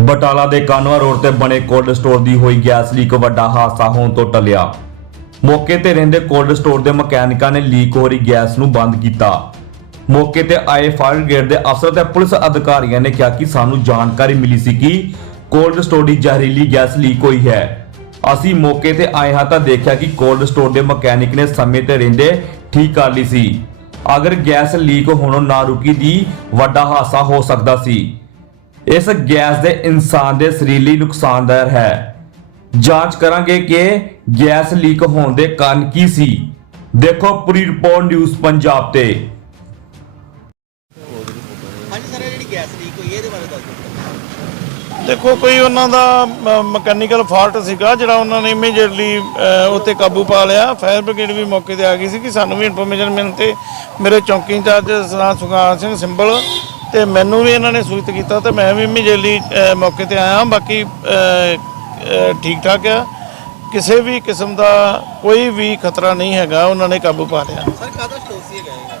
ਬਟਾਲਾ ਦੇ ਕਾਨਵਾ ਰੋਡ ਤੇ ਬਣੇ ਕੋਲਡ ਸਟੋਰ ਦੀ ਹੋਈ ਗੈਸ ਲੀਕ ਵੱਡਾ ਹਾਦਸਾ ਹੋਣ ਤੋਂ ਟਲਿਆ। ਮੌਕੇ ਤੇ ਰਹਿੰਦੇ ਕੋਲਡ ਸਟੋਰ ਦੇ ਮਕੈਨਿਕਾਂ ਨੇ ਲੀਕ ਹੋ ਰਹੀ ਗੈਸ ਨੂੰ ਬੰਦ ਕੀਤਾ। ਮੌਕੇ ਤੇ ਆਏ ਫਾਇਰ ਬ੍ਰਿਗੇਡ ਦੇ ਅਫਸਰ ਤੇ ਪੁਲਿਸ ਅਧਿਕਾਰੀਆਂ ਨੇ ਕਿਹਾ ਕਿ ਸਾਨੂੰ ਜਾਣਕਾਰੀ ਮਿਲੀ ਸੀ ਕਿ ਕੋਲਡ ਸਟੋਰ ਦੀ ਜ਼ਹਿਰੀਲੀ ਗੈਸ ਲੀਕ ਹੋਈ ਹੈ। ਅਸੀਂ ਮੌਕੇ ਤੇ ਆਏ ਹਾਂ ਤਾਂ ਦੇਖਿਆ ਕਿ ਕੋਲਡ ਸਟੋਰ ਦੇ ਮਕੈਨਿਕ ਨੇ ਸਮੇਂ ਤੇ ਰਹਿੰਦੇ ਠੀਕ ਕਰ ਲਈ ਸੀ। ਅਗਰ ਗੈਸ ਲੀਕ ਹੋਣੋਂ ਨਾ ਰੁਕੀ ਦੀ ਵੱਡਾ ਹਾਦਸਾ ਹੋ ਸਕਦਾ ਸੀ। ਇਸ ਗੈਸ ਦੇ ਇਨਸਾਨ ਦੇ ਸਰੀਰ ਲਈ ਨੁਕਸਾਨਦਾਇਕ ਹੈ। ਜਾਂਚ ਕਰਾਂਗੇ ਕਿ ਗੈਸ ਲੀਕ ਹੋਣ ਦੇ ਕਾਰਨ ਕੀ ਸੀ। ਦੇਖੋ ਪੂਰੀ ਰਿਪੋਰਟ ਨਿਊਜ਼ ਪੰਜਾਬ ਤੇ। ਹਾਂਜੀ ਸਰ ਇਹ ਜਿਹੜੀ ਗੈਸ ਲੀਕ ਹੋਈ ਹੈ ਇਹਦੇ ਬਾਰੇ ਦੱਸ ਦਿਓ। ਦੇਖੋ ਕੋਈ ਉਹਨਾਂ ਦਾ ਮਕੈਨੀਕਲ ਫਾਲਟ ਸੀਗਾ ਜਿਹੜਾ ਉਹਨਾਂ ਨੇ ਇਮੀਡੀਏਟਲੀ ਉੱਤੇ ਕਾਬੂ ਪਾ ਲਿਆ। ਫਾਇਰ ਬ੍ਰਿਗੇਡ ਵੀ ਮੌਕੇ ਤੇ ਆ ਗਈ ਸੀ ਕਿ ਸਾਨੂੰ ਵੀ ਇਨਫੋਰਮੇਸ਼ਨ ਮਿਲਣ ਤੇ ਮੇਰੇ ਚੌਂਕੀ ਇੰਚਾਰਜ ਸਰਦਾਰ ਸੁਖਾਨ ਸਿੰਘ ਸਿੰਬਲ ਤੇ ਮੈਨੂੰ ਵੀ ਇਹਨਾਂ ਨੇ ਸੂਚਿਤ ਕੀਤਾ ਤੇ ਮੈਂ ਵੀ ਇਮੀਡੀਏਟਲੀ ਮੌਕੇ ਤੇ ਆਇਆ। ਬਾਕੀ ਠੀਕ ਠਾਕ ਆ। ਕਿਸੇ ਵੀ ਕਿਸਮ ਦਾ ਕੋਈ ਵੀ ਖਤਰਾ ਨਹੀਂ ਹੈਗਾ ਉਹਨਾਂ ਨੇ ਕਾਬੂ ਪਾ ਲਿਆ। ਸਰ ਕਾਹਦਾ ਸਟੋਰ ਸੀ ਹੈਗਾ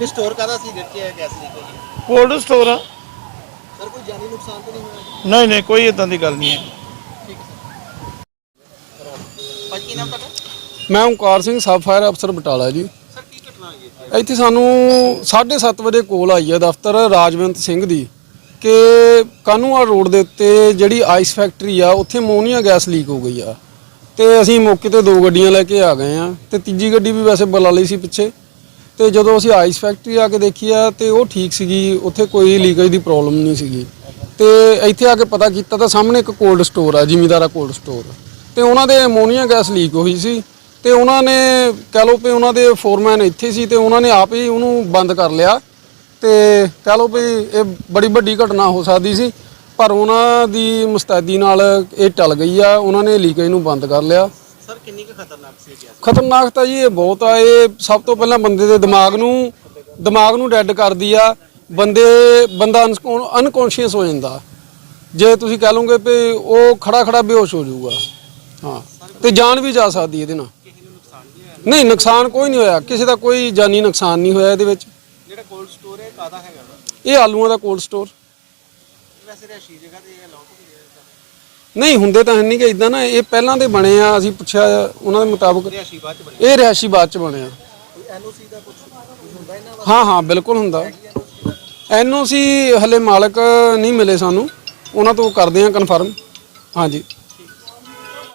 ਇਹ ਸਟੋਰ ਕਾਹਦਾ ਸੀ ਜਿੱਥੇ ਇਹ ਗੈਸ ਲੀਕ ਹੋਈ? ਕੋਲਡ ਸਟੋਰ ਆ। ਸਰ ਕੋਈ ਜਾਨੀ ਨੁਕਸਾਨ ਤਾਂ ਨਹੀਂ ਹੋਇਆ? ਨਹੀਂ ਨਹੀਂ ਕੋਈ ਇਦਾਂ ਦੀ ਗੱਲ ਨਹੀਂ ਹੈ। ਠੀਕ ਹੈ ਸਰ। ਭਾਜੀ ਕੀ ਨਾਮ ਤੁਹਾਡਾ? ਮੈਂ ਓਮਕਾਰ ਸਿੰਘ ਸਬ ਫਾਇਰ ਅਫਸਰ ਬਟਾਲਾ ਜੀ ਸਰ ਕੀ ਘਟਨਾ ਹੋਈ ਹੈ ਇੱਥੇ ਸਾਨੂੰ 7:30 ਵਜੇ ਕੋਲ ਆਈ ਹੈ ਦਫ਼ਤਰ ਰਾਜਵੰਤ ਸਿੰਘ ਦੀ ਕਿ ਕਾਨੂੰਵਾਲ ਰੋਡ ਦੇ ਉੱਤੇ ਜਿਹੜੀ ਆਈਸ ਫੈਕਟਰੀ ਆ, ਉੱਥੇ ਅਮੋਨੀਆ ਗੈਸ ਲੀਕ ਹੋ ਗਈ ਆ। ਤੇ ਅਸੀਂ ਮੌਕੇ ਤੇ ਦੋ ਗੱਡੀਆਂ ਲੈ ਕੇ ਆ ਗਏ ਆ ਤੇ ਤੀਜੀ ਗੱਡੀ ਵੀ ਵੈਸੇ ਬੁਲਾ ਲਈ ਸੀ ਪਿੱਛੇ। ਤੇ ਜਦੋਂ ਅਸੀਂ ਆਈਸ ਫੈਕਟਰੀ ਆ ਕੇ ਦੇਖੀ ਆ ਤੇ ਉਹ ਠੀਕ ਸੀਗੀ, ਉੱਥੇ ਕੋਈ ਲੀਕੇਜ ਦੀ ਪ੍ਰੋਬਲਮ ਨਹੀਂ ਸੀਗੀ। ਤੇ ਇੱਥੇ ਆ ਕੇ ਪਤਾ ਕੀਤਾ ਤਾਂ ਸਾਹਮਣੇ ਇੱਕ ਕੋਲਡ ਸਟੋਰ ਆ, ਜ਼ਿਮੀਦਾਰਾ ਕੋਲਡ ਸਟੋਰ ਤੇ ਉਹਨਾਂ ਦੇ ਅਮੋਨੀਆ ਗੈਸ ਲੀਕ ਹੋਈ ਸੀ। ਤੇ ਉਹਨਾਂ ਨੇ ਕਹਿ ਲਓ ਵੀ ਉਹਨਾਂ ਦੇ ਫੋਰਮੈਨ ਇੱਥੇ ਸੀ ਤੇ ਉਹਨਾਂ ਨੇ ਆਪ ਹੀ ਉਹਨੂੰ ਬੰਦ ਕਰ ਲਿਆ। ਤੇ ਕਹਿ ਲਓ ਵੀ ਇਹ ਬੜੀ ਵੱਡੀ ਘਟਨਾ ਹੋ ਸਕਦੀ ਸੀ ਪਰ ਉਹਨਾਂ ਦੀ ਮੁਸਤੈਦੀ ਨਾਲ ਇਹ ਟਲ ਗਈ ਆ ਉਹਨਾਂ ਨੇ ਲੀਕੇਜ ਨੂੰ ਬੰਦ ਕਰ ਲਿਆ। ਸਰ ਕਿੰਨੀ ਕੁ ਖਤਰਨਾਕ ਸੀ ਇਹ ਖਤਰਨਾਕ ਤਾਂ ਜੀ ਇਹ ਬਹੁਤ ਆ ਇਹ ਸਭ ਤੋਂ ਪਹਿਲਾਂ ਬੰਦੇ ਦੇ ਦਿਮਾਗ ਨੂੰ ਦਿਮਾਗ ਨੂੰ ਡੈਡ ਕਰਦੀ ਆ ਬੰਦੇ ਬੰਦਾ ਅਨਕੌਂਸ਼ੀਅਸ ਹੋ ਜਾਂਦਾ। ਜੇ ਤੁਸੀਂ ਕਹਿ ਲਓਗੇ ਵੀ ਉਹ ਖੜਾ ਖੜਾ ਬੇਹੋਸ਼ ਹੋ ਜਾਊਗਾ। ਹਾਂ ਤੇ ਜਾਨ ਵੀ ਜਾ ਸਕਦੀ ਇਹਦੇ ਨਾਲ। ਨਹੀਂ ਨੁਕਸਾਨ ਕੋਈ ਨਹੀਂ ਹੋਇਆ। ਕਿਸੇ ਦਾ ਕੋਈ ਜਾਨੀ ਨੁਕਸਾਨ ਨਹੀਂ ਹੋਇਆ ਇਹਦੇ ਵਿੱਚ। ਜਿਹੜਾ ਕੋਲਡ ਸਟੋਰ ਹੈ ਕਾਹਦਾ ਹੈਗਾ ਵਾ? ਇਹ ਆਲੂਆਂ ਦਾ ਕੋਲਡ ਸਟੋਰ ਵੈਸੇ ਰਿਹਾਇਸ਼ੀ ਜਗ੍ਹਾ ਤੇ ਇਹ ਅਲਾਉਡ ਹੋ ਗਿਆ ਨਹੀਂ ਹੁੰਦੇ ਤਾਂ ਹੈ ਨਹੀਂ ਕਿ ਇਦਾਂ ਨਾ ਇਹ ਪਹਿਲਾਂ ਦੇ ਬਣੇ ਆ ਅਸੀਂ ਪੁੱਛਿਆ ਉਹਨਾਂ ਦੇ ਮੁਤਾਬਕ। ਰਿਹਾਇਸ਼ੀ ਬਾਅਦ ਚ ਬਣੀ ਇਹ ਰਿਹਾਇਸ਼ੀ ਬਾਅਦ ਚ ਬਣਿਆ ਐਨਓਸੀ ਦਾ ਕੁਝ ਹੁੰਦਾ ਇਹਨਾਂ ਹਾਂ ਹਾਂ ਬਿਲਕੁਲ ਹੁੰਦਾ। ਐਨਓਸੀ ਹਲੇ ਮਾਲਕ ਨਹੀਂ ਮਿਲੇ ਸਾਨੂੰ। ਉਹਨਾਂ ਤੋਂ ਕਰਦੇ ਆ ਕਨਫਰਮ ਹਾਂਜੀ।